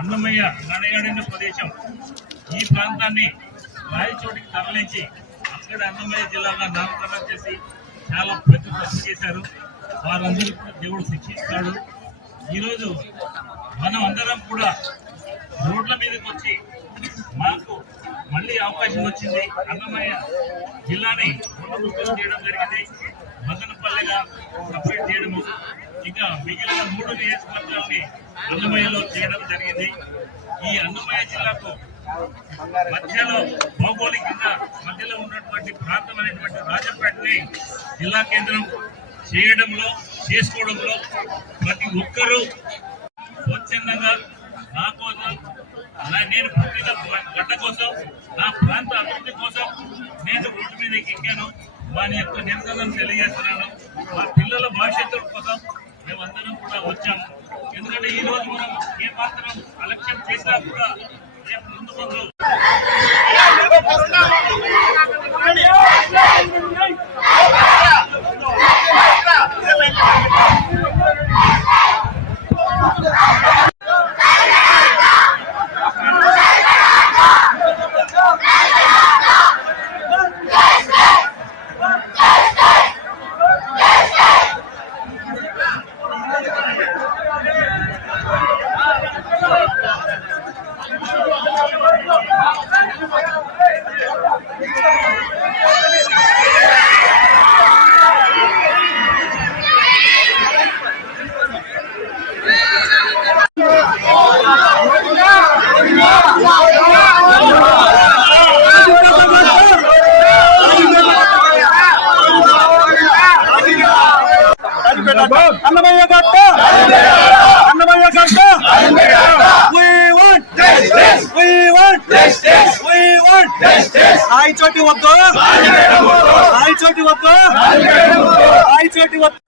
అన్నమయ్య నడయాడిన ప్రదేశం ఈ ప్రాంతాన్ని రాయచోటికి తరలించి అక్కడ అన్నమయ్య జిల్లాగా నామకరణం చేసి చాలా పెద్ద తప్పు చేశారు. వారందరూ దేవుడు శిక్షిస్తాడు. ఈరోజు మనం అందరం కూడా రోడ్ల మీదకి వచ్చి మాకు మళ్ళీ అవకాశం వచ్చింది. అన్నమయ్య జిల్లాని పునరుద్ధరణ చేయడం జరిగింది. మదనపల్లెగా సపరేట్ చేయడము, ఇంకా మిగిలిన 3 నియోజకవర్గాలని అన్నమయ్యలో చేయడం జరిగింది. ఈ అన్నమయ్య జిల్లాకు మధ్యలో భౌగోళికంగా మధ్యలో ఉన్నటువంటి ప్రాంతం అనేటువంటి రాజంపేటని జిల్లా కేంద్రం చేసుకోవడంలో ప్రతి ఒక్కరూ స్వచ్ఛందంగా నా కోసం, నేను పుట్టిన గడ్డ కోసం, నా ప్రాంత అభివృద్ధి కోసం నేను రోడ్డు మీద ఎక్కాను. వారి యొక్క నిరసనను తెలియజేస్తున్నాను. మా పిల్లల భవిష్యత్తు కోసం మేమందరం కూడా వచ్చాము. ఎందుకంటే ఈ రోజు మనం ఏ మాత్రం అలక్ష్యం చేసినా కూడా రేపు ముందు అన్నమయ్య గడ్డ, అన్నమయ్య గడ్డ, రాయచోటి వద్దు, రాయచోటి వద్దు, రాయచోటి వద్దు.